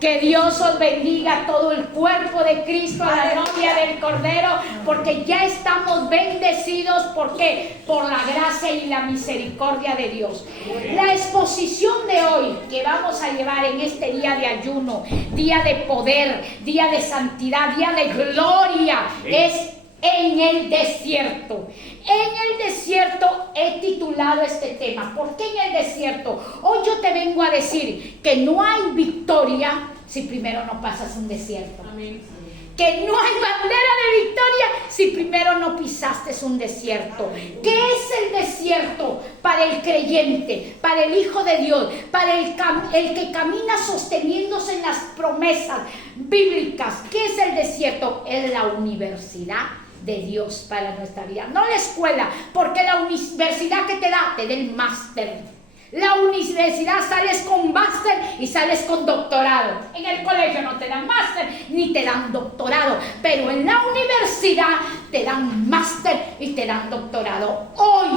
Que Dios os bendiga todo el cuerpo de Cristo, a la novia del Cordero, porque ya estamos bendecidos. ¿Por qué? Por la gracia y la misericordia de Dios. La exposición de hoy que vamos a llevar en este día de ayuno, día de poder, día de santidad, día de gloria, es en el desierto. En el desierto he titulado este tema. ¿Por qué en el desierto? Hoy yo te vengo a decir que no hay victoria si primero no pasas un desierto. Amén. Que no hay bandera de victoria si primero no pisaste un desierto. ¿Qué es el desierto para el creyente, para el Hijo de Dios, para el que camina sosteniéndose en las promesas bíblicas? ¿Qué es el desierto? Es la universidad de Dios para nuestra vida, no la escuela, porque la universidad que te da el máster. La universidad sales con máster y sales con doctorado. En el colegio no te dan máster ni te dan doctorado, pero en la universidad te dan máster y te dan doctorado. Hoy,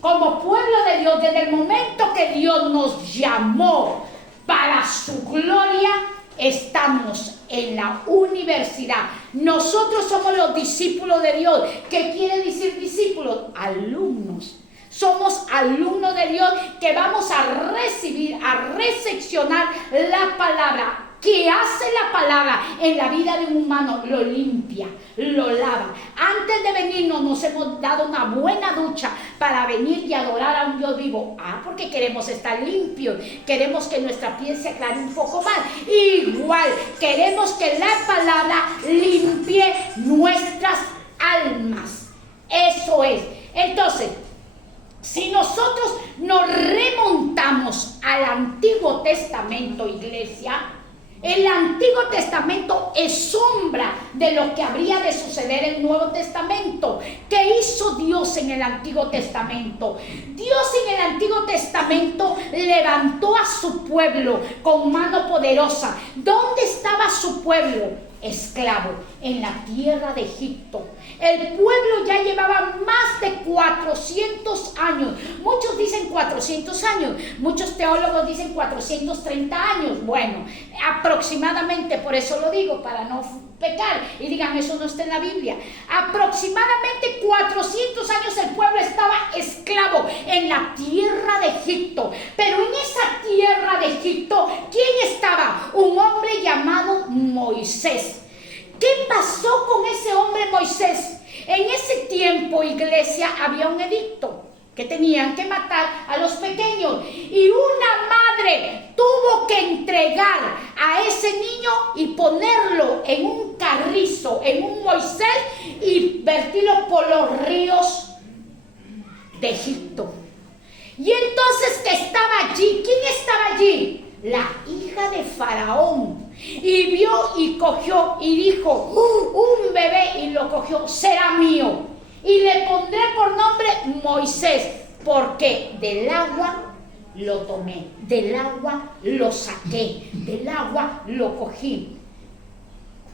como pueblo de Dios, desde el momento que Dios nos llamó para su gloria, estamos en la universidad. Nosotros somos los discípulos de Dios. ¿Qué quiere decir discípulos? Alumnos. Somos alumnos de Dios que vamos a recibir, a recepcionar la palabra. ¿Qué hace la palabra en la vida de un humano? Lo limpia, lo lava. Antes de venirnos nos hemos dado una buena ducha para venir y adorar a un Dios vivo. Porque queremos estar limpios, queremos que nuestra piel se aclare un poco más. Igual, queremos que la palabra limpie nuestras almas. Eso es. Entonces, si nosotros nos remontamos al Antiguo Testamento, iglesia, el Antiguo Testamento es sombra de lo que habría de suceder en el Nuevo Testamento. ¿Qué hizo Dios en el Antiguo Testamento? Dios en el Antiguo Testamento levantó a su pueblo con mano poderosa. ¿Dónde estaba su pueblo? Esclavo, en la tierra de Egipto. El pueblo ya llevaba más de 400 años. Muchos dicen 400 años, muchos teólogos dicen 430 años. Bueno, aproximadamente, por eso lo digo, para no pecar y digan eso no está en la Biblia. Aproximadamente 400 años el pueblo estaba esclavo en la tierra de Egipto. Pero en esa tierra de Egipto, ¿quién estaba? Un hombre llamado Moisés. ¿Qué pasó con ese hombre Moisés? En ese tiempo, iglesia, había un edicto que tenían que matar a los pequeños. Y una madre tuvo que entregar a ese niño y ponerlo en un carrizo, en un Moisés, y vertirlo por los ríos de Egipto. Y entonces, ¿qué estaba allí? ¿Quién estaba allí? La hija de Faraón. Y vio y cogió y dijo, un bebé, y lo cogió, será mío. Y le pondré por nombre Moisés, porque del agua lo tomé, del agua lo saqué, del agua lo cogí.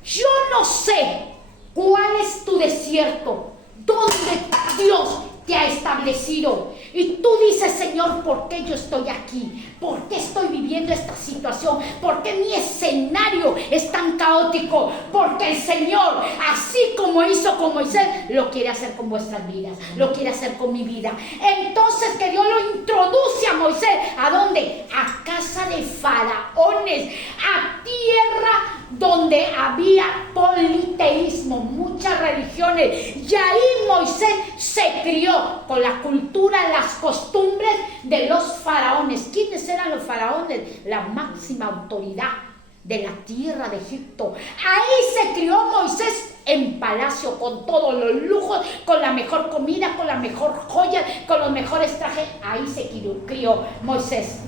Yo no sé cuál es tu desierto, dónde Dios te ha establecido. Y tú dices, Señor, ¿por qué yo estoy aquí? ¿Por qué estoy viviendo esta situación? ¿Por qué mi escenario es tan caótico? Porque el Señor, así como hizo con Moisés, lo quiere hacer con vuestras vidas, lo quiere hacer con mi vida. Entonces, que Dios lo introduce a Moisés, ¿a dónde? A casa de faraones, a tierra donde había politeísmo, muchas religiones. Y ahí Moisés se crió con la cultura, las costumbres de los faraones. ¿Quiénes eran los faraones? La máxima autoridad de la tierra de Egipto. Ahí se crió Moisés en palacio, con todos los lujos, con la mejor comida, con la mejor joya, con los mejores trajes. Ahí se crió Moisés,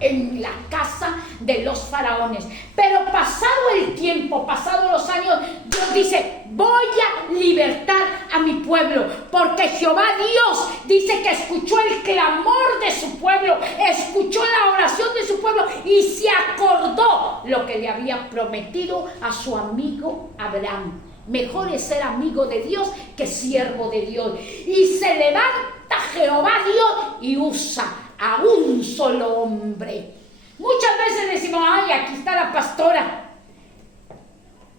en la casa de los faraones. Pero pasado el tiempo, pasado los años, Dios dice, voy a libertar a mi pueblo, porque Jehová Dios dice que escuchó el clamor de su pueblo, escuchó la oración de su pueblo y se acordó lo que le había prometido a su amigo Abraham. Mejor es ser amigo de Dios que siervo de Dios. Y se levanta Jehová Dios y usa a un solo hombre. Muchas veces decimos, ay, aquí está la pastora.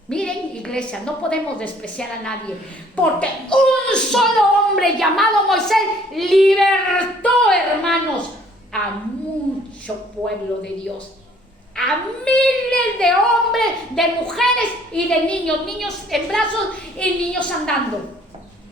Miren, iglesia, no podemos despreciar a nadie, porque un solo hombre llamado Moisés libertó, hermanos, a mucho pueblo de Dios, a miles de hombres, de mujeres y de niños, niños en brazos y niños andando,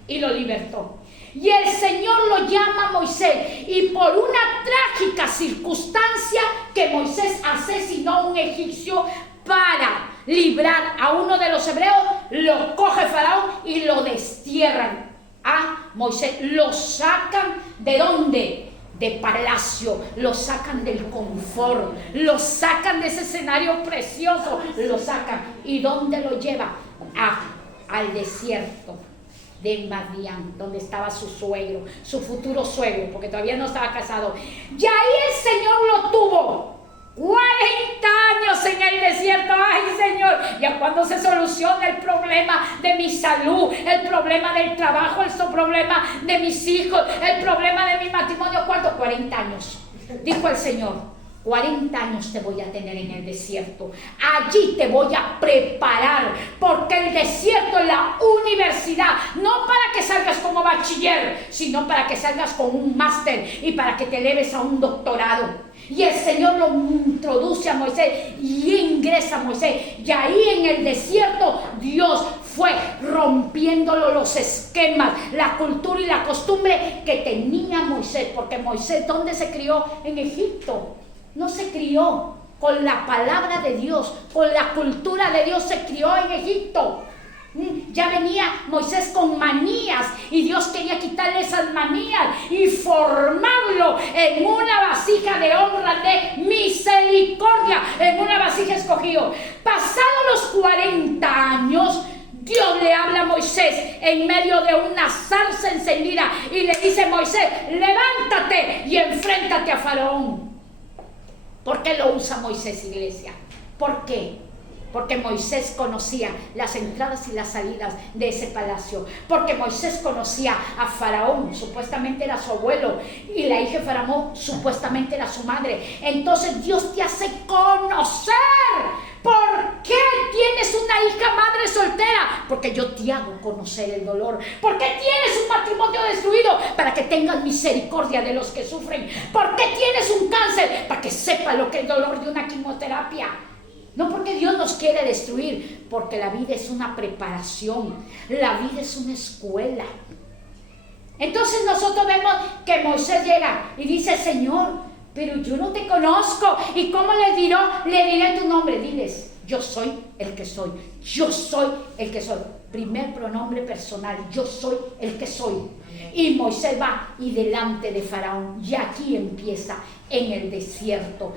y lo libertó. Y el Señor lo llama a Moisés, y por una trágica circunstancia que Moisés asesinó a un egipcio para librar a uno de los hebreos, lo coge Faraón y lo destierran a Moisés. Lo sacan ¿de dónde? De palacio, lo sacan del confort, lo sacan de ese escenario precioso, lo sacan. ¿Y dónde lo lleva? Al desierto de Madián, donde estaba su suegro, su futuro suegro, porque todavía no estaba casado. Y ahí el Señor lo tuvo 40 años en el desierto. Ay, Señor, ¿ya cuándo se soluciona el problema de mi salud, el problema del trabajo, el problema de mis hijos, el problema de mi matrimonio? ¿Cuánto? 40 años. Dijo el Señor, 40 años te voy a tener en el desierto. Allí te voy a preparar, porque el desierto es la universidad, no para que salgas como bachiller, sino para que salgas con un máster y para que te eleves a un doctorado. Y el Señor lo introduce a Moisés y ingresa a Moisés. Y ahí en el desierto Dios fue rompiéndolo los esquemas, la cultura y la costumbre que tenía Moisés. Porque Moisés, ¿dónde se crió? En Egipto. No se crió con la palabra de Dios, con la cultura de Dios, se crió en Egipto. Ya venía Moisés con manías y Dios quería quitarle esas manías y formarlo en una vasija de honra, de misericordia, en una vasija escogido. Pasados los 40 años, Dios le habla a Moisés en medio de una zarza encendida y le dice: Moisés, levántate y enfréntate a Faraón. ¿Por qué lo usa Moisés, iglesia? ¿Por qué? Porque Moisés conocía las entradas y las salidas de ese palacio. Porque Moisés conocía a Faraón, supuestamente era su abuelo, y la hija de Faraón supuestamente era su madre. Entonces Dios te hace conocer. ¿Por qué tienes una hija madre soltera? Porque yo te hago conocer el dolor. ¿Por qué tienes un matrimonio destruido? Para que tengas misericordia de los que sufren. ¿Por qué tienes un cáncer? Para que sepa lo que es el dolor de una quimioterapia. No porque Dios nos quiere destruir, porque la vida es una preparación, la vida es una escuela. Entonces nosotros vemos que Moisés llega y dice: Señor, pero yo no te conozco. ¿Y cómo les diré? Le diré tu nombre. Diles: yo soy el que soy. Yo soy el que soy. Primer pronombre personal: yo soy el que soy. Y Moisés va y delante de Faraón. Y aquí empieza en el desierto.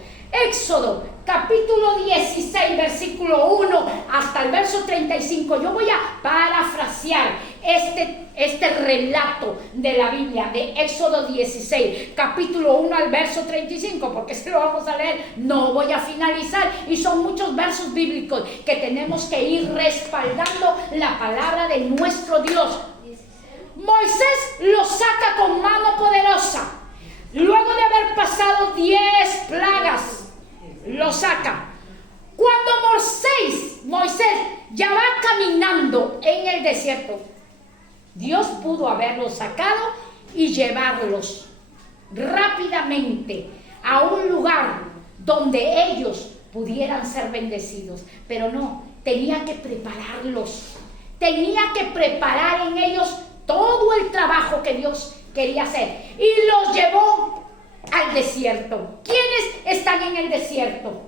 Éxodo capítulo 16 versículo 1 hasta el verso 35. Yo voy a parafrasear este relato de la Biblia de Éxodo 16 capítulo 1 al verso 35, porque se lo vamos a leer. No voy a finalizar, y son muchos versos bíblicos que tenemos que ir respaldando la palabra de nuestro Dios. Moisés lo saca con mano poderosa. Luego de haber pasado 10 plagas, lo saca. Cuando Moisés ya va caminando en el desierto, Dios pudo haberlos sacado y llevarlos rápidamente a un lugar donde ellos pudieran ser bendecidos. Pero no, tenía que prepararlos. Tenía que preparar en ellos todo el trabajo que Dios quería hacer, y los llevó al desierto. ¿Quiénes están en el desierto?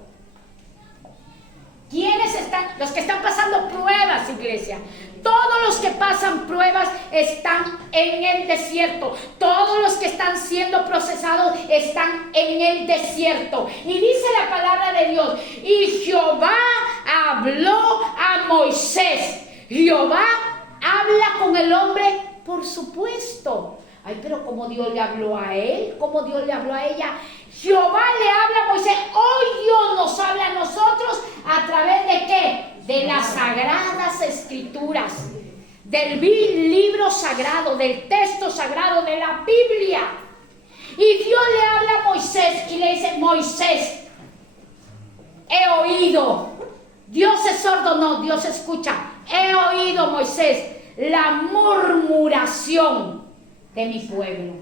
¿Quiénes están? Los que están pasando pruebas, iglesia. Todos los que pasan pruebas están en el desierto. Todos los que están siendo procesados están en el desierto. Y dice la palabra de Dios: y Jehová habló a Moisés. Jehová habla con el hombre, por supuesto. Ay, pero ¿cómo Dios le habló a él? ¿Cómo Dios le habló a ella? Jehová le habla a Moisés. Hoy Dios nos habla a nosotros a través de ¿qué? De las sagradas escrituras, del libro sagrado, del texto sagrado, de la Biblia. Y Dios le habla a Moisés y le dice: Moisés, he oído. Dios es sordo, no, Dios escucha. He oído, Moisés, la murmuración de mi pueblo.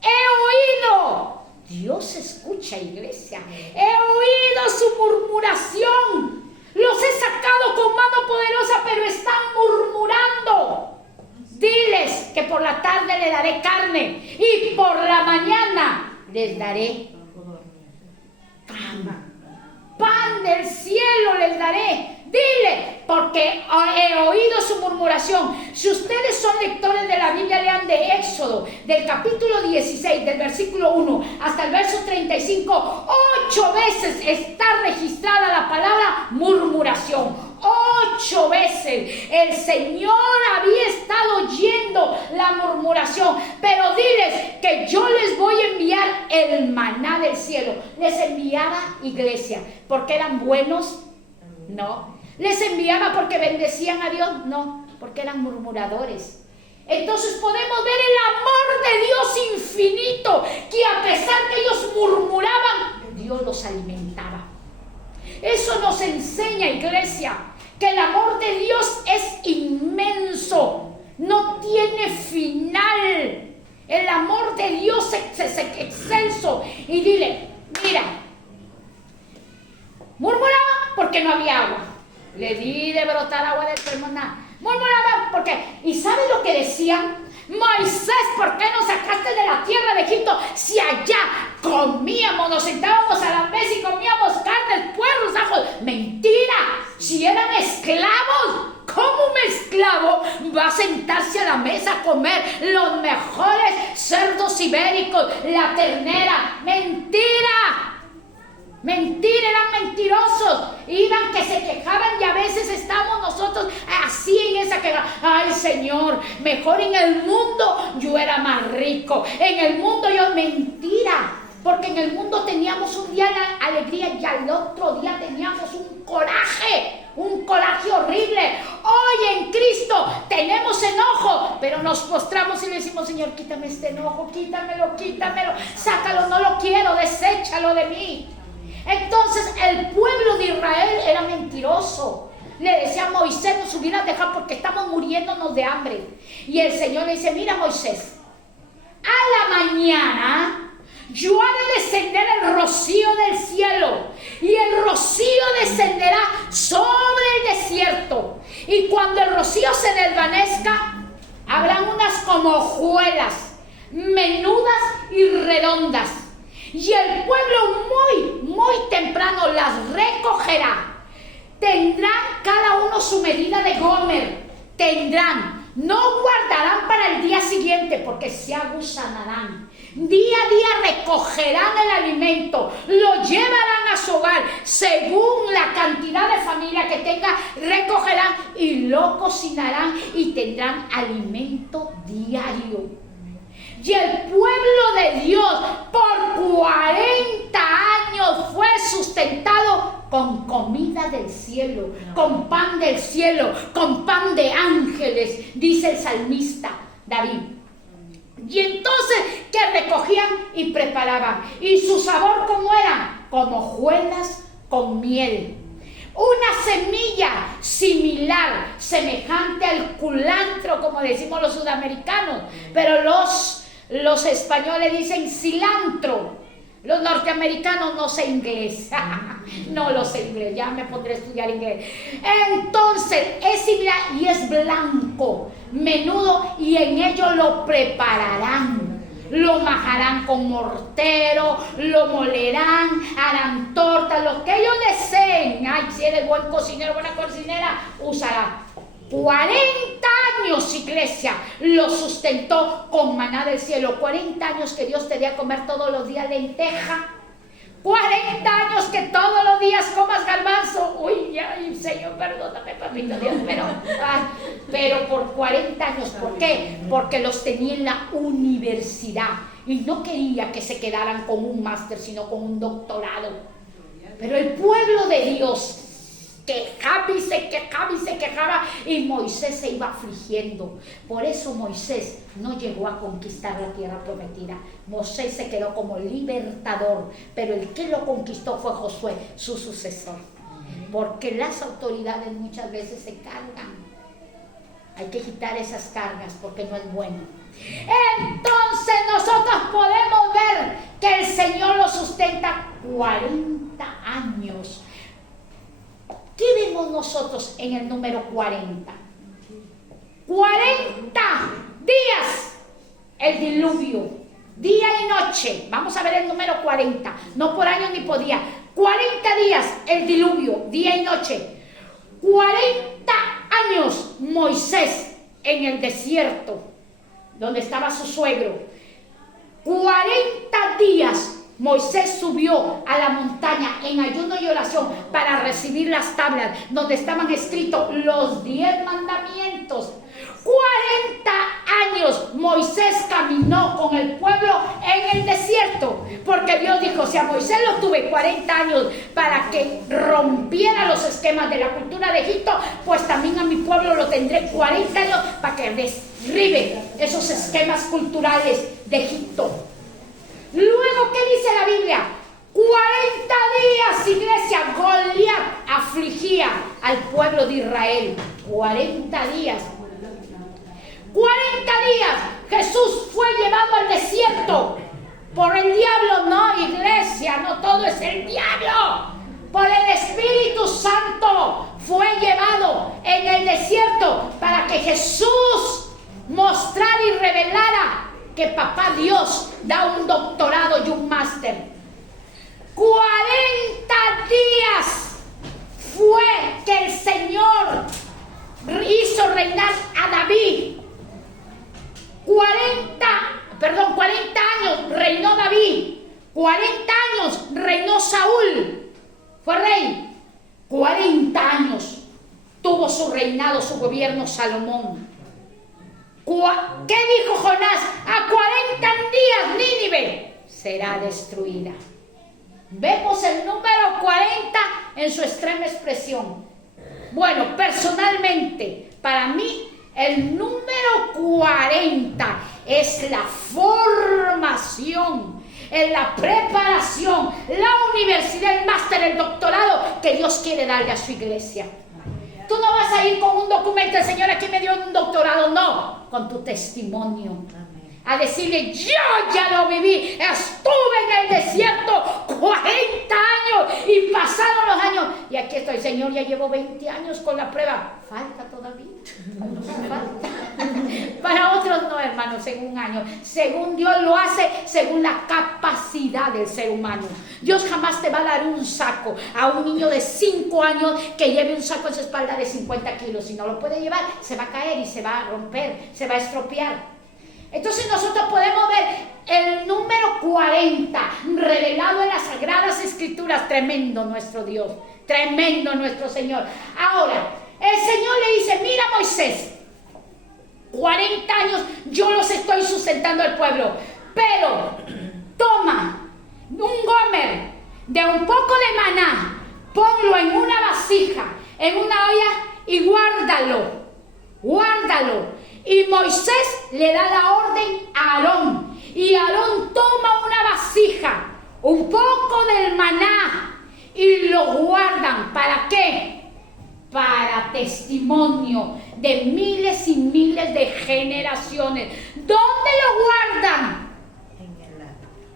He oído. Dios escucha, iglesia. He oído su murmuración. Los he sacado con mano poderosa, pero están murmurando. Diles que por la tarde le daré carne y por la mañana les daré pan. Pan del cielo les daré. Dile, porque he oído su murmuración. Si ustedes son lectores de la Biblia, lean de Éxodo, del capítulo 16, del versículo 1 hasta el verso 35. 8 veces está registrada la palabra murmuración. 8 veces el Señor había estado oyendo la murmuración. Pero diles que yo les voy a enviar el maná del cielo. ¿Les enviaba, iglesia, porque eran buenos? No. ¿Les enviaba porque bendecían a Dios? No, porque eran murmuradores. Entonces podemos ver el amor de Dios infinito, que a pesar que ellos murmuraban, Dios los alimentaba. Eso nos enseña, iglesia, que el amor de Dios es inmenso, no tiene final. El amor de Dios es excelso. Y dile, mira, murmuraban porque no había agua. Le di de brotar agua del termoná. Murmuraban porque, ¿y sabe lo que decían? Moisés, ¿por qué nos sacaste de la tierra de Egipto? Si allá comíamos, nos sentábamos a la mesa y comíamos carnes, puerros, ajos. Mentira, si eran esclavos. ¿Cómo un esclavo va a sentarse a la mesa a comer los mejores cerdos ibéricos, la ternera? Mentira. Mentira, eran mentirosos, iban que se quejaban y a veces estamos nosotros así en esa queja. Ay, Señor, mejor en el mundo yo era más rico, en el mundo yo... Mentira, porque en el mundo teníamos un día la alegría y al otro día teníamos un coraje horrible. Hoy en Cristo tenemos enojo, pero nos postramos y le decimos, Señor, quítame este enojo, quítamelo, sácalo, no lo quiero, deséchalo de mí. Entonces el pueblo de Israel era mentiroso. Le decía a Moisés, nos hubieras dejado porque estamos muriéndonos de hambre. Y el Señor le dice, mira, Moisés, a la mañana yo haré descender el rocío del cielo y el rocío descenderá sobre el desierto. Y cuando el rocío se desvanezca, habrán unas como hojuelas menudas y redondas. Y el pueblo muy temprano las recogerá. Tendrán cada uno su medida de gomer. No guardarán para el día siguiente porque se agusanarán. Día a día recogerán el alimento, lo llevarán a su hogar. Según la cantidad de familia que tenga, recogerán y lo cocinarán y tendrán alimento diario. Y el pueblo de Dios por 40 años fue sustentado con comida del cielo, con pan del cielo, con pan de ángeles, dice el salmista David. Y entonces, ¿qué recogían y preparaban? ¿Y su sabor cómo era? Como hojuelas con miel. Una semilla similar, semejante al culantro, como decimos los sudamericanos, pero los españoles dicen cilantro. Los norteamericanos no sé inglés. No lo sé inglés, ya me pondré a estudiar inglés. Entonces es similar y es blanco, menudo, y en ello lo prepararán. Lo majarán con mortero, lo molerán, harán tortas, lo que ellos deseen. Ay, si eres buen cocinero, buena cocinera, usará. 40 años, iglesia, lo sustentó con maná del cielo. 40 años que Dios te dé a comer todos los días lenteja. 40 años que todos los días comas garbanzo. Uy, ay, Señor, perdóname, papito Dios, pero por 40 años. ¿Por qué? Porque los tenía en la universidad y no quería que se quedaran con un máster, sino con un doctorado. Pero el pueblo de Dios quejaba y se quejaba y se quejaba, y Moisés se iba afligiendo. Por eso Moisés no llegó a conquistar la tierra prometida. Moisés se quedó como libertador, pero el que lo conquistó fue Josué, su sucesor. Porque las autoridades muchas veces se cargan. Hay que quitar esas cargas porque no es bueno. Entonces nosotros podemos ver que el Señor lo sustenta 40 años. ¿Qué vemos nosotros en el número 40? 40 días el diluvio, día y noche. Vamos a ver el número 40, no por año ni por día. 40 días el diluvio, día y noche. 40 años Moisés en el desierto, donde estaba su suegro. 40 días Moisés subió a la montaña en ayuno y oración para recibir las tablas donde estaban escritos los 10 mandamientos. 40 años Moisés caminó con el pueblo en el desierto, porque Dios dijo, si a Moisés lo tuve 40 años para que rompiera los esquemas de la cultura de Egipto, pues también a mi pueblo lo tendré 40 años para que derribe esos esquemas culturales de Egipto. Luego, ¿qué dice la Biblia? 40 días, iglesia, Goliat afligía al pueblo de Israel. 40 días. 40 días Jesús fue llevado al desierto por el diablo. No, iglesia, no todo es el diablo. Por el Espíritu Santo fue llevado en el desierto para que Jesús mostrara y revelara que papá Dios da un doctorado y un máster. 40 días fue que el Señor hizo reinar a David. 40 años reinó David. 40 años reinó Saúl. Fue rey. 40 años tuvo su reinado, su gobierno Salomón. ¿Qué dijo Jonás? A 40 días Nínive será destruida. Vemos el número 40 en su extrema expresión. Bueno, personalmente, para mí, el número 40 es la formación, es la preparación, la universidad, el máster, el doctorado que Dios quiere darle a su iglesia. Tú no vas a ir con un documento, el Señor aquí me dio un doctorado, no, con tu testimonio. A decirle, yo ya lo viví, estuve en el desierto 40 años y pasaron los años. Y aquí estoy, Señor, ya llevo 20 años con la prueba. Falta todavía, falta. Para otros no, hermanos, en un año. Según Dios lo hace, según la capacidad del ser humano. Dios jamás te va a dar un saco a un niño de 5 años que lleve un saco en su espalda de 50 kilos. Si no lo puede llevar, se va a caer y se va a romper, se va a estropear. Entonces nosotros podemos ver el número 40 revelado en las Sagradas Escrituras. Tremendo nuestro Dios, tremendo nuestro Señor. Ahora, el Señor le dice, mira Moisés, 40 años yo los estoy sustentando al pueblo, pero toma un gomer de un poco de maná, ponlo en una vasija, en una olla y guárdalo. Y Moisés le da la orden a Aarón. Y Aarón toma una vasija, un poco del maná, y lo guardan. ¿Para qué? Para testimonio de miles y miles de generaciones. ¿Dónde lo guardan?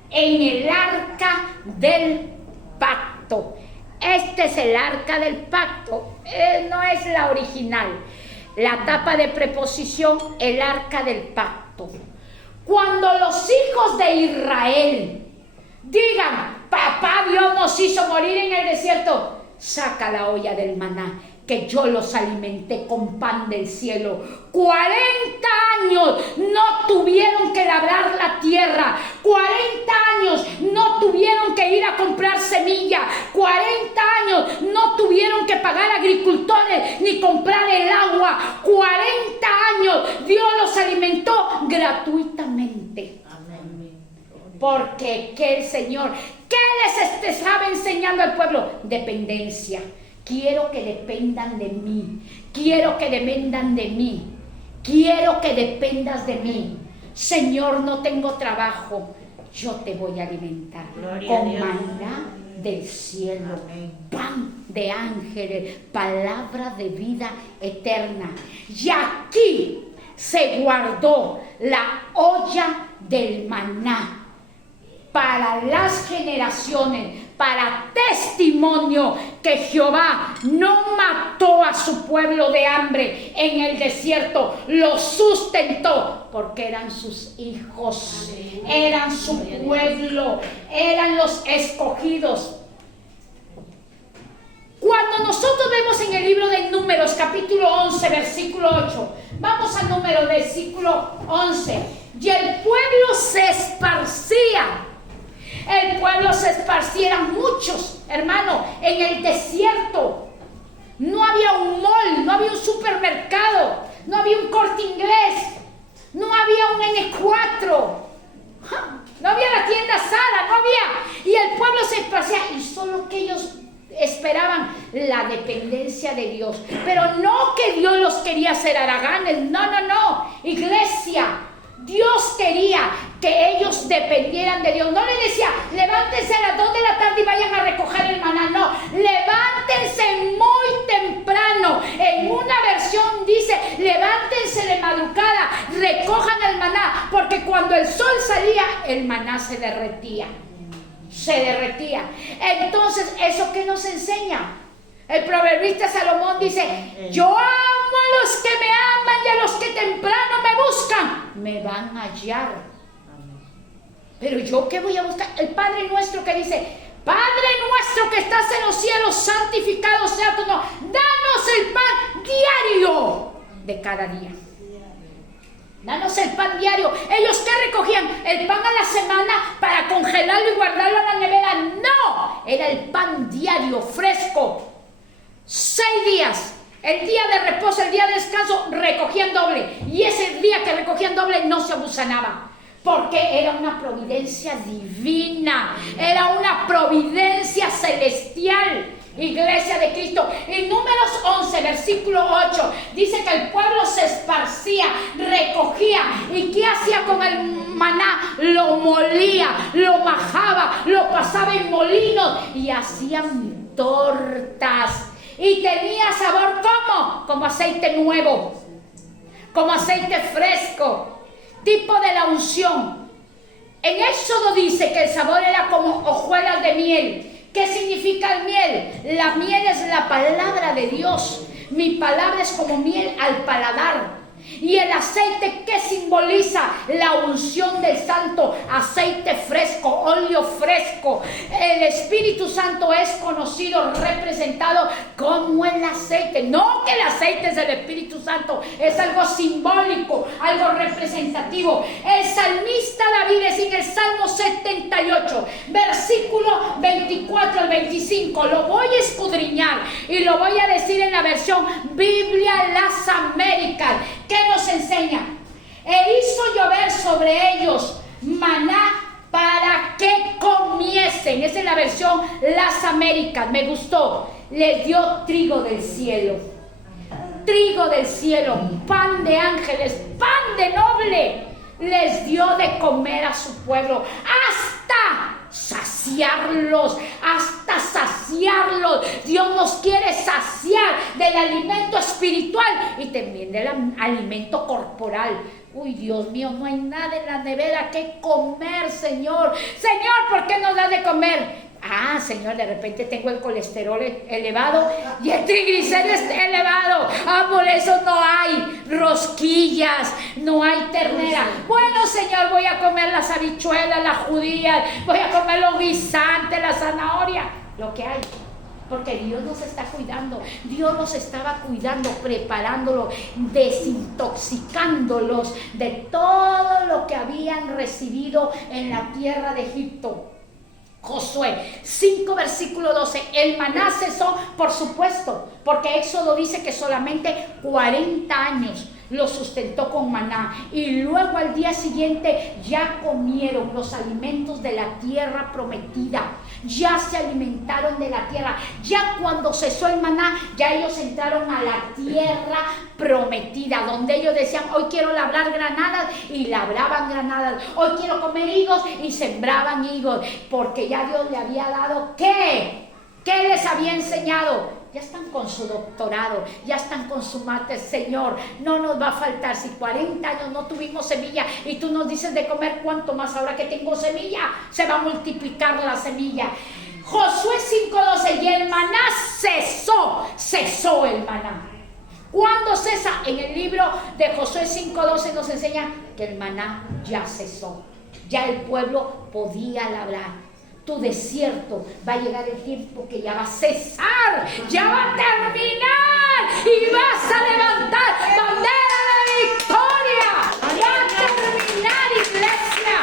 En el arca del pacto. Este es el arca del pacto. No es la original. La tapa de preposición, el arca del pacto. Cuando los hijos de Israel digan, papá Dios nos hizo morir en el desierto, saca la olla del maná, que yo los alimenté con pan del cielo. 40 años no tuvieron que labrar la tierra. 40 años no tuvieron que ir a comprar semilla. 40 años no tuvieron que pagar agricultores ni comprar el agua. 40 años Dios los alimentó gratuitamente. Porque que el Señor, ¿qué les estaba enseñando al pueblo? Dependencia. quiero que dependan de mí, quiero que dependan de mí, quiero que dependas de mí. Señor, no tengo trabajo, yo te voy a alimentar con maná del cielo, pan de ángeles, palabra de vida eterna. Y aquí se guardó la olla del maná para las generaciones, para testimonio que Jehová no mató a su pueblo de hambre en el desierto, lo sustentó porque eran sus hijos, eran su pueblo, eran los escogidos. Cuando nosotros vemos en el libro de Números, capítulo 11, versículo 8, vamos al número, versículo 11, y el pueblo se esparcía. El pueblo se esparcía, eran muchos, hermano, en el desierto. No había un mall, no había un supermercado, no había un Corte Inglés, no había un N4, no había la tienda Zara, no había. Y el pueblo se esparcía y solo que ellos esperaban la dependencia de Dios. Pero no que Dios los quería hacer haraganes, no, iglesia. Dios quería que ellos dependieran de Dios. No le decía, levántense a las 2 de la tarde y vayan a recoger el maná. No, levántense muy temprano. En una versión dice, levántense de madrugada, recojan el maná, porque cuando el sol salía, el maná se derretía. Entonces, ¿eso qué nos enseña? El proverbista Salomón dice, yo amo a los que me aman y a los que temprano me buscan, me van a hallar. Pero yo, ¿qué voy a buscar? El Padre nuestro que dice, Padre nuestro que estás en los cielos, santificado sea tu nombre, danos el pan diario de cada día. Danos el pan diario. ¿Ellos qué recogían? ¿El pan a la semana para congelarlo y guardarlo en la nevera? No, era el pan diario, fresco. 6 días, el día de reposo, el día de descanso, recogían doble. Y ese día que recogían doble no se abusanaba, porque era una providencia divina, era una providencia celestial. Iglesia de Cristo. En Números 11, versículo 8, dice que el pueblo se esparcía, recogía. ¿Y qué hacía con el maná? Lo molía, lo majaba, lo pasaba en molinos y hacían tortas. Y tenía sabor como aceite nuevo, como aceite fresco, tipo de la unción. En Éxodo dice que el sabor era como hojuelas de miel. ¿Qué significa el miel? La miel es la palabra de Dios. Mi palabra es como miel al paladar. Y el aceite, ¿qué simboliza? La unción del Santo, aceite fresco, óleo fresco. El Espíritu Santo es conocido, representado como el aceite. No que el aceite es del Espíritu Santo, es algo simbólico, algo representativo. El salmista David es en el Salmo 78, versículo 24 al 25. Lo voy a escudriñar y lo voy a decir en la versión Biblia Las Américas. ¿Qué nos enseña? E hizo llover sobre ellos maná para que comiesen. Esa es la versión Las Américas, me gustó. Les dio trigo del cielo, pan de ángeles, pan de noble. Les dio de comer a su pueblo hasta saciarlos. Dios nos quiere saciar del alimento espiritual y también del alimento corporal. Uy, Dios mío, no hay nada en la nevera que comer, Señor. Señor, ¿por qué nos da de comer? Ah, Señor, de repente tengo el colesterol elevado y el triglicéridos elevado. Ah, por eso no hay rosquillas, no hay ternera. Bueno, Señor, voy a comer las habichuelas, las judías, voy a comer los guisantes, la zanahoria, lo que hay. Porque Dios nos está cuidando. Dios nos estaba cuidando, preparándolos, desintoxicándolos de todo lo que habían recibido en la tierra de Egipto. Josué 5, versículo 12. El maná cesó, por supuesto, porque Éxodo dice que solamente 40 años lo sustentó con maná. Y luego al día siguiente ya comieron los alimentos de la tierra prometida. ya se alimentaron de la tierra. Ya cuando cesó el maná, ya ellos entraron a la tierra prometida, donde ellos decían, hoy quiero labrar granadas, y labraban granadas. Hoy quiero comer higos, y sembraban higos, porque ya Dios le había dado, ¿qué? ¿Qué les había enseñado? Ya están con su doctorado, ya están con su máster. Señor, no nos va a faltar. Si 40 años no tuvimos semilla y tú nos dices de comer, ¿cuánto más ahora que tengo semilla? Se va a multiplicar la semilla. Josué 5:12, y el maná cesó el maná. ¿Cuándo cesa? En el libro de Josué 5:12 nos enseña que el maná ya cesó. Ya el pueblo podía labrar. Tu desierto va a llegar el tiempo que ya va a cesar, ya va a terminar, y vas a levantar bandera de victoria. Va a terminar, iglesia,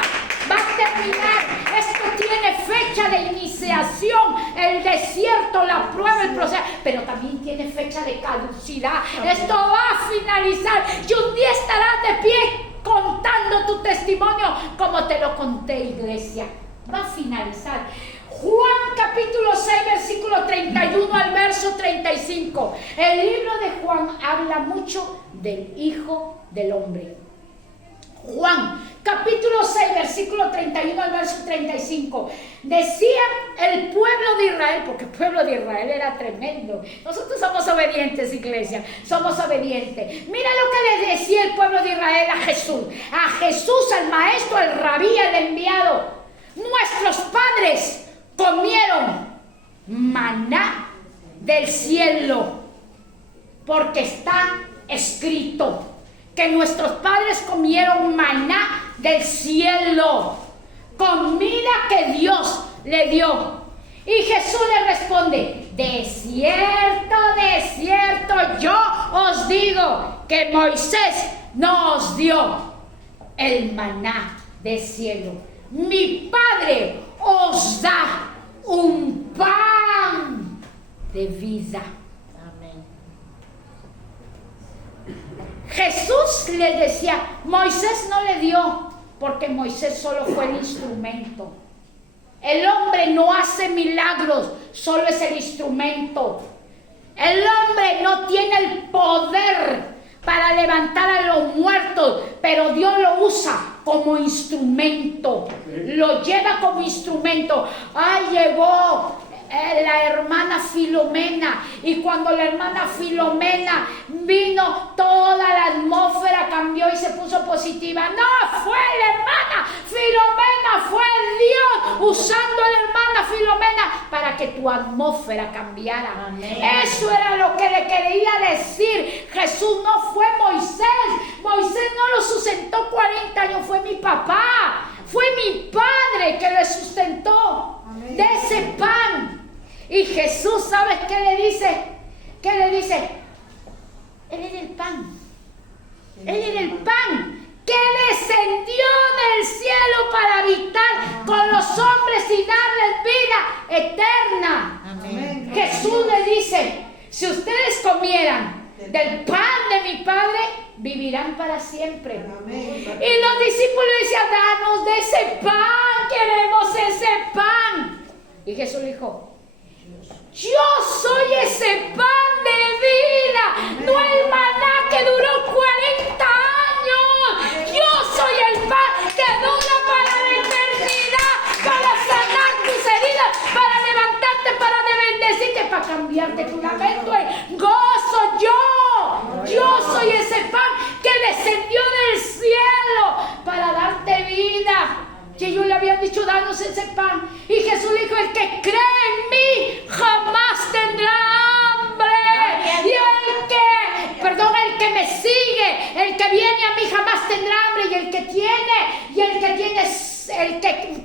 va a terminar. Esto tiene fecha de iniciación, el desierto, la prueba, el proceso, pero también tiene fecha de caducidad. Esto va a finalizar y un día estarás de pie contando tu testimonio como te lo conté, iglesia. Va a finalizar. Juan capítulo 6, versículo 31 al verso 35. El libro de Juan habla mucho del Hijo del Hombre. Juan capítulo 6, versículo 31 al verso 35. Decía el pueblo de Israel, porque el pueblo de Israel era tremendo. Nosotros somos obedientes, iglesia, somos obedientes. Mira lo que le decía el pueblo de Israel a Jesús, al maestro, al rabí, al enviado. Nuestros padres comieron maná del cielo, porque está escrito que nuestros padres comieron maná del cielo, comida que Dios le dio. Y Jesús le responde, de cierto, yo os digo que Moisés no os dio el maná del cielo. Mi Padre os da un pan de vida. Amén. Jesús le decía, Moisés no le dio, porque Moisés solo fue el instrumento. El hombre no hace milagros, solo es el instrumento. El hombre no tiene el poder para levantar a los muertos, pero Dios lo usa como instrumento, lo lleva como instrumento. Ay, llegó la hermana Filomena, y cuando la hermana Filomena vino, toda la atmósfera cambió y se puso positiva. No fue la hermana Filomena, fue Dios usando a la hermana Filomena para que tu atmósfera cambiara. Amén. Eso era lo que le quería decir. Jesús no fue Moisés. Moisés no lo sustentó 40 años, fue mi papá, fue mi padre que le sustentó. Amén. De ese pan. Y Jesús, ¿sabes qué le dice? ¿Qué le dice? Él era el pan. Él era el pan que descendió del cielo para habitar con los hombres y darles vida eterna. Amén. Jesús le dice, si ustedes comieran del pan de mi Padre, vivirán para siempre. Amén. Y los discípulos decían, danos de ese pan, queremos ese pan. Y Jesús le dijo, yo soy ese pan de vida, no el maná que duró 40 años. Yo soy el pan que dura para la eternidad, para sanar tus heridas, para levantarte, para bendecirte, para cambiarte tu lamento en gozo. Yo soy ese pan que descendió del cielo para darte vida. Y ellos le habían dicho, danos ese pan. Y Jesús le dijo, el que cree en mí jamás tendrá hambre. Y el que me sigue, el que viene a mí jamás tendrá hambre. Y el que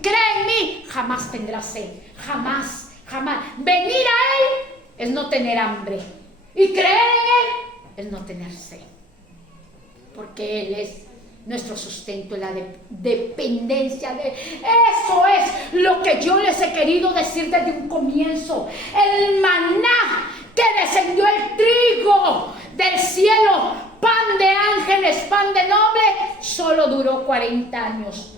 cree en mí jamás tendrá sed. Jamás. Venir a Él es no tener hambre. Y creer en Él es no tener sed. Porque Él es nuestro sustento, la dependencia de... Eso es lo que yo les he querido decir desde un comienzo. El maná que descendió el trigo del cielo, pan de ángeles, pan de noble, solo duró 40 años.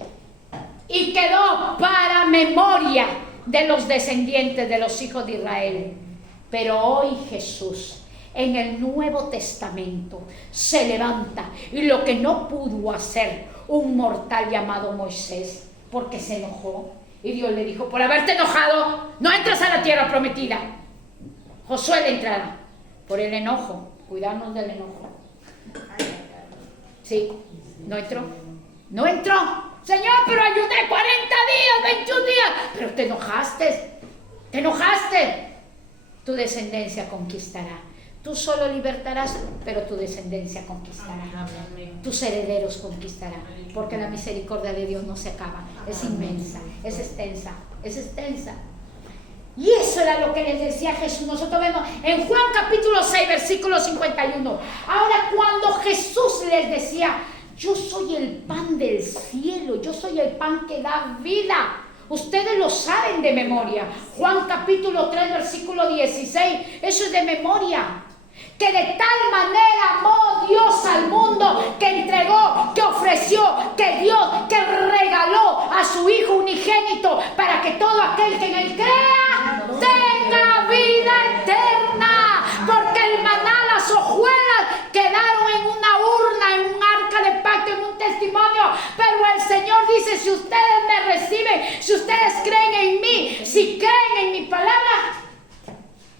Y quedó para memoria de los descendientes de los hijos de Israel. Pero hoy Jesús, en el Nuevo Testamento, se levanta y lo que no pudo hacer un mortal llamado Moisés, porque se enojó. Y Dios le dijo, por haberte enojado, no entras a la tierra prometida. Josué le entrará. Por el enojo, cuidarnos del enojo. Sí, no entró. No entró. Señor, pero ayuné 40 días, 21 días. Pero te enojaste. Te enojaste. Tu descendencia conquistará. Tú solo libertarás, pero tu descendencia conquistará. Tus herederos conquistarán. Porque la misericordia de Dios no se acaba. Es inmensa, es extensa, es extensa. Y eso era lo que les decía Jesús. Nosotros vemos en Juan capítulo 6, versículo 51. Ahora, cuando Jesús les decía, yo soy el pan del cielo, yo soy el pan que da vida. Ustedes lo saben de memoria. Juan capítulo 3, versículo 16. Eso es de memoria. Que de tal manera amó Dios al mundo, que entregó, que ofreció, que dio, que regaló a su Hijo unigénito, para que todo aquel que en él crea tenga vida eterna. Porque el maná, las hojuelas quedaron en una urna, en un arca de pacto, en un testimonio. Pero el Señor dice, si ustedes me reciben, si ustedes creen en mí, si creen en mi palabra,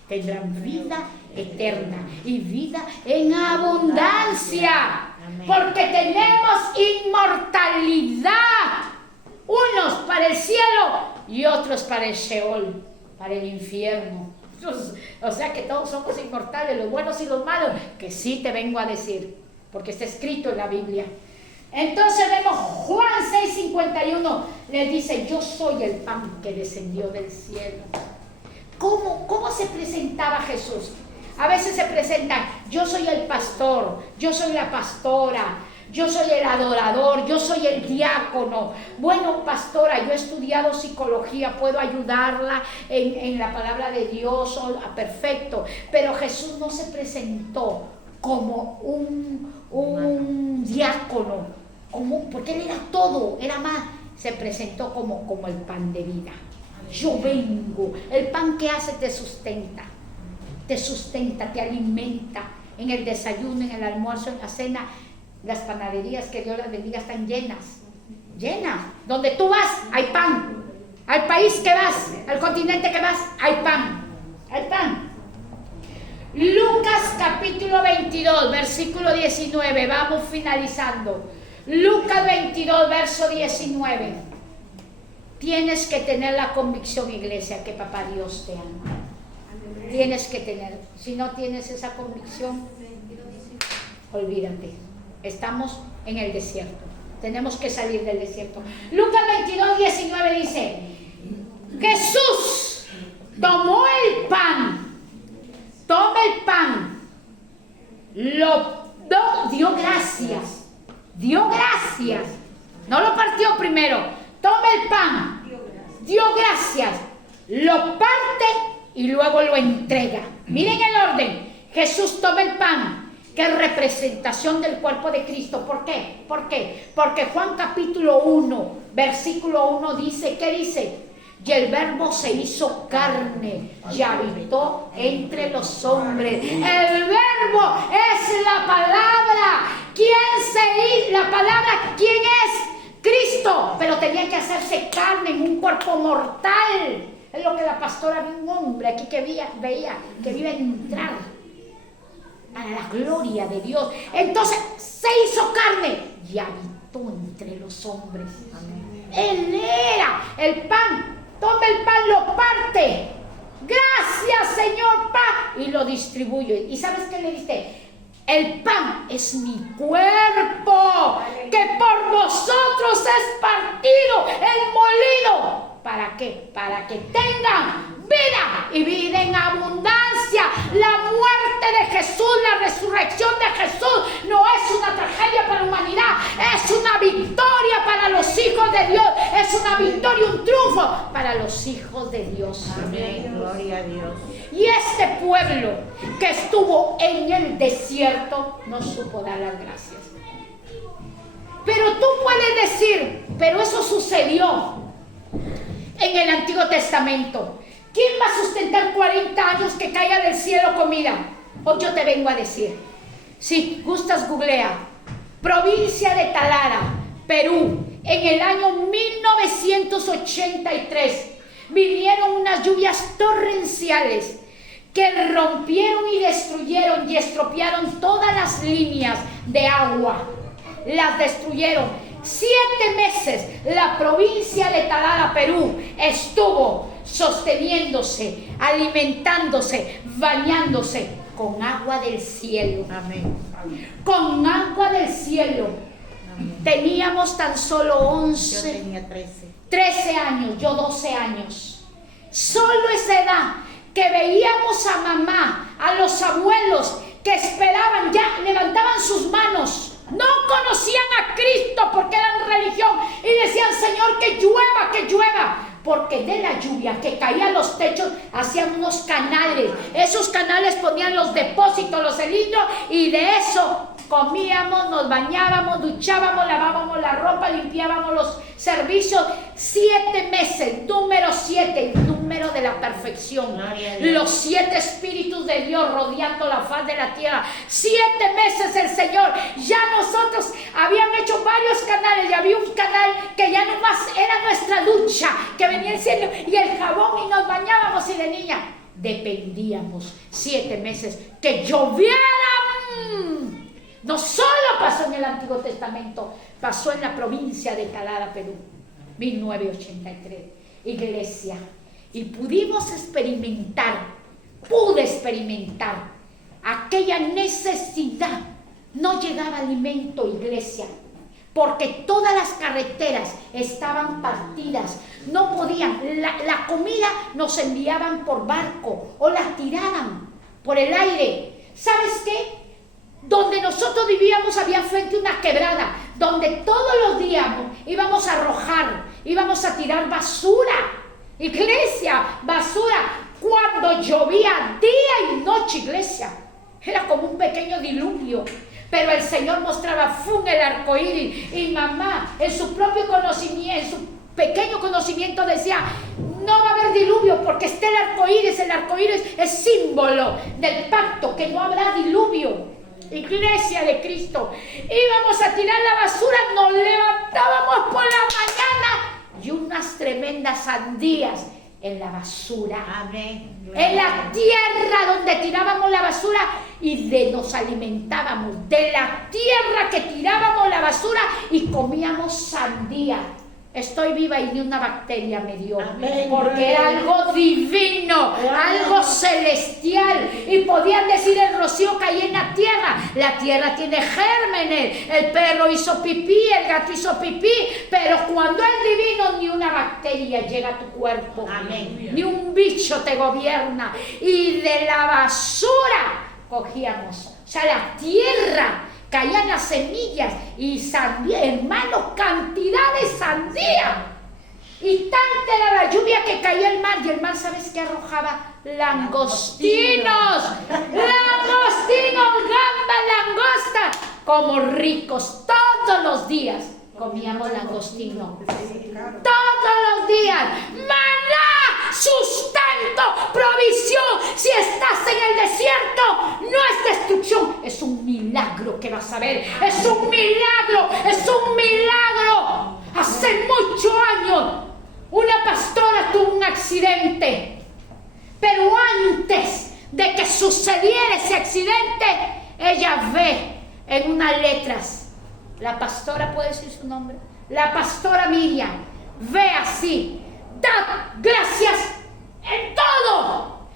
tendrán vida eterna y vida en abundancia. Porque tenemos inmortalidad, unos para el cielo y otros para el Sheol, para el infierno. O sea que todos somos inmortales, los buenos y los malos, que sí te vengo a decir, porque está escrito en la Biblia. Entonces vemos Juan 6:51, le dice, yo soy el pan que descendió del cielo. ¿Cómo se presentaba Jesús? A veces se presentan, yo soy el pastor, yo soy la pastora, yo soy el adorador, yo soy el diácono. Bueno, pastora, yo he estudiado psicología, puedo ayudarla en la palabra de Dios, perfecto. Pero Jesús no se presentó como un diácono, porque Él era todo, era más. Se presentó como el pan de vida. Yo vengo, el pan que hace te sustenta, te alimenta. En el desayuno, en el almuerzo, en la cena, las panaderías, que Dios las bendiga, están llenas. Donde tú vas, hay pan. Al país que vas, al continente que vas, hay pan. Lucas capítulo 22, versículo 19, vamos finalizando. Lucas 22, verso 19. Tienes que tener la convicción, iglesia, que papá Dios te ama. Tienes que tener. Si no tienes esa convicción, olvídate. Estamos en el desierto. Tenemos que salir del desierto. Lucas 22, 19 dice, Jesús tomó el pan, dio gracias, no lo partió primero, toma el pan, dio gracias, lo parte y luego lo entrega. Miren el orden. Jesús toma el pan, que es representación del cuerpo de Cristo. ¿Por qué? Porque Juan capítulo 1, versículo 1 dice, ¿qué dice? Y el verbo se hizo carne y habitó entre los hombres. El verbo es la palabra. La palabra, ¿quién es? Cristo. Pero tenía que hacerse carne en un cuerpo mortal. Es lo que la pastora vio, un hombre aquí que veía que iba a entrar a la gloria de Dios. Entonces se hizo carne y habitó entre los hombres. Amén. Él era el pan. Toma el pan, lo parte. Gracias, Señor, pan. Y lo distribuye. ¿Y sabes qué le dice? El pan es mi cuerpo, que por vosotros es partido, el molido. ¿Para qué? Para que tengan vida y vida en abundancia. La muerte de Jesús, la resurrección de Jesús no es una tragedia para la humanidad, es una victoria para los hijos de Dios, es una victoria, un triunfo para los hijos de Dios. Amén, gloria a Dios. Y este pueblo que estuvo en el desierto no supo dar las gracias. Pero tú puedes decir, pero eso sucedió. en el Antiguo Testamento. ¿Quién va a sustentar 40 años que caiga del cielo comida? Hoy yo te vengo a decir. Si gustas, googlea. Provincia de Talara, Perú, en el año 1983, vinieron unas lluvias torrenciales que rompieron y destruyeron y estropearon todas las líneas de agua. Las destruyeron. 7 meses la provincia de Talara, Perú, estuvo sosteniéndose, alimentándose, bañándose con agua del cielo. Amén. Con agua del cielo. Amén. Teníamos tan solo Yo 11, tenía 13. 13 años, yo 12 años. Solo esa edad que veíamos a mamá, a los abuelos que esperaban, ya levantaban sus manos. No conocían a Cristo porque eran religión y decían, Señor, que llueva, que llueva. Porque de la lluvia que caía a los techos hacían unos canales. Esos canales ponían los depósitos, los cilindros, y de eso comíamos, nos bañábamos, duchábamos, lavábamos la ropa, limpiábamos los servicios. 7 meses, número 7, número de la perfección. Los 7 espíritus de Dios rodeando la faz de la tierra. 7 meses el Señor. Ya nosotros habían hecho varios canales y había un canal que ya nomás era nuestra ducha, que venía el cielo y el jabón, y nos bañábamos, y de niña dependíamos. 7 meses que lloviera. No solo pasó en el Antiguo Testamento, pasó en la provincia de Talara, Perú, 1983, iglesia. Y pudimos experimentar, pude experimentar aquella necesidad. No llegaba alimento, iglesia, porque todas las carreteras estaban partidas. No podían, la comida nos enviaban por barco o la tiraban por el aire. ¿Sabes qué? Donde nosotros vivíamos había frente una quebrada, donde todos los días íbamos a arrojar, íbamos a tirar basura. Iglesia, basura. Cuando llovía día y noche, iglesia, era como un pequeño diluvio. Pero el Señor mostraba el arco iris, y mamá, en su propio conocimiento, en su pequeño conocimiento, decía, no va a haber diluvio porque está el arco iris. El arco iris es símbolo del pacto, que no habrá diluvio. Iglesia de Cristo, íbamos a tirar la basura, nos levantábamos por la mañana y unas tremendas sandías en la basura. Amén. En la tierra donde tirábamos la basura, y nos alimentábamos de la tierra que tirábamos la basura y comíamos sandía. Estoy viva y ni una bacteria me dio. Amén. Porque era algo divino, algo celestial. Y podían decir, el rocío caía en la tierra. La tierra tiene gérmenes. El perro hizo pipí, el gato hizo pipí. Pero cuando es divino, ni una bacteria llega a tu cuerpo. Amén. Ni un bicho te gobierna. Y de la basura cogíamos. O sea, la tierra, caían las semillas y sandía, hermano, cantidad de sandía. Y tanta era la lluvia que caía el mar, y el mar, ¿sabes qué arrojaba? Langostinos, langostinos, gambas, langosta. Como ricos, todos los días comíamos langostino. Todos los días. Maná, sustento, provisión. Si estás en el desierto, no es destrucción, es un milagro que vas a ver. Es un milagro, es un milagro. Hace muchos años una pastora tuvo un accidente, pero antes de que sucediera ese accidente, ella ve en unas letras, la pastora, ¿puede decir su nombre? La pastora Miriam, ve así: da gracias en todo,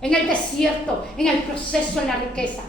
en el desierto, en el proceso, en la riqueza.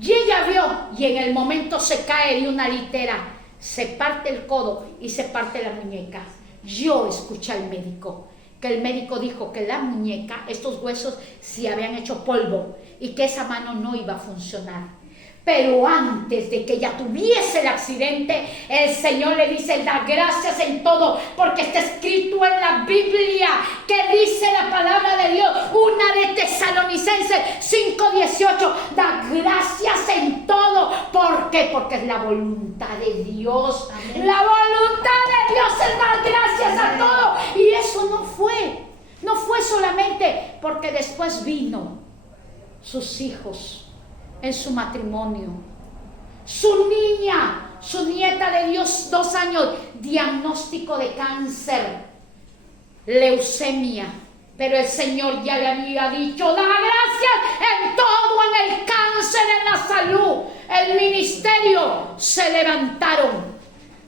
Y ella vio, y en el momento se cae de una litera, se parte el codo y se parte la muñeca. Yo escuché al médico, que el médico dijo que la muñeca, estos huesos se habían hecho polvo y que esa mano no iba a funcionar. Pero antes de que ella tuviese el accidente, el Señor le dice: da gracias en todo, porque está escrito en la Biblia, que dice la palabra de Dios, una de Tesalonicenses 5:18, da gracias en todo, ¿Por qué? Porque es la voluntad de Dios. Amén. La voluntad de Dios es dar gracias a todo. Y eso no fue solamente porque después vino sus hijos en su matrimonio. Su niña, su nieta de Dios, 2 años, diagnóstico de cáncer, leucemia. Pero el Señor ya le había dicho, da gracias en todo, en el cáncer, en la salud. El ministerio se levantaron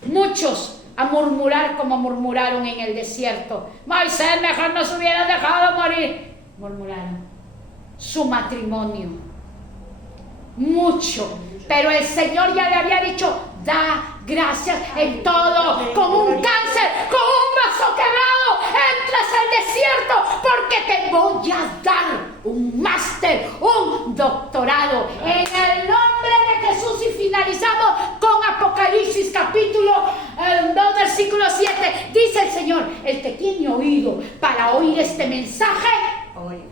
muchos a murmurar como murmuraron en el desierto. Moisés, mejor nos hubiera dejado morir. Murmuraron. Su matrimonio, mucho. Pero el Señor ya le había dicho, da gracias en todo. Con un cáncer, con un vaso quebrado, entras al desierto porque te voy a dar un máster, un doctorado. En el nombre de Jesús. Y finalizamos con Apocalipsis capítulo 2 versículo 7. Dice el Señor, el que tiene oído para oír este mensaje, oiga.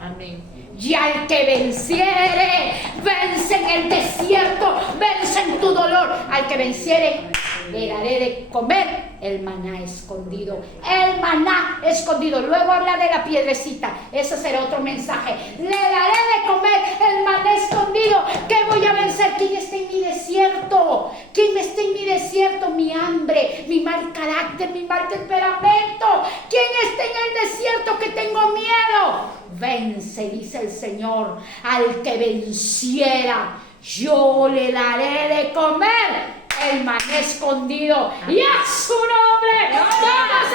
Amén. Y al que venciere, vence en el desierto, vence en tu dolor. Al que venciere, le daré de comer el maná escondido. El maná escondido. Luego habla de la piedrecita. Ese será otro mensaje. Le daré de comer el maná escondido. ¿Qué voy a vencer? ¿Quién está en mi desierto? ¿Quién está en mi desierto? Mi hambre, mi mal carácter, mi mal temperamento. ¿Quién está en el desierto que tengo miedo? Vence, dice el Señor, al que venciera, yo le daré de comer el maná escondido. Y a su nombre vamos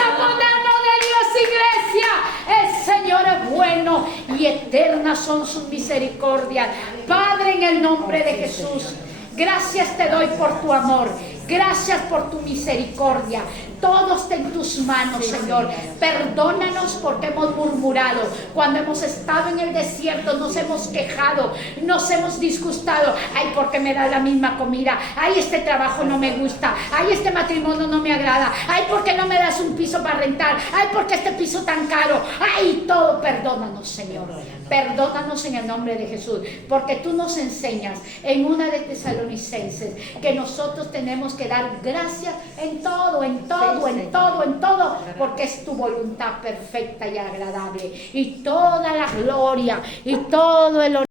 a ponernos de Dios, iglesia. El Señor es bueno y eternas son sus misericordias. Padre, en el nombre de Jesús, gracias te doy por tu amor. Gracias por tu misericordia. Todo está en tus manos, Señor. Perdónanos porque hemos murmurado. Cuando hemos estado en el desierto, nos hemos quejado, nos hemos disgustado. Ay, porque me da la misma comida. Ay, este trabajo no me gusta. Ay, este matrimonio no me agrada. Ay, porque no me das un piso para rentar. Ay, porque este piso tan caro. Ay, todo. Perdónanos, Señor. Perdónanos en el nombre de Jesús. Porque tú nos enseñas en una de Tesalonicenses que nosotros tenemos que dar gracias en todo, en todo, en todo, en todo, porque es tu voluntad perfecta y agradable. Y toda la gloria y todo el honor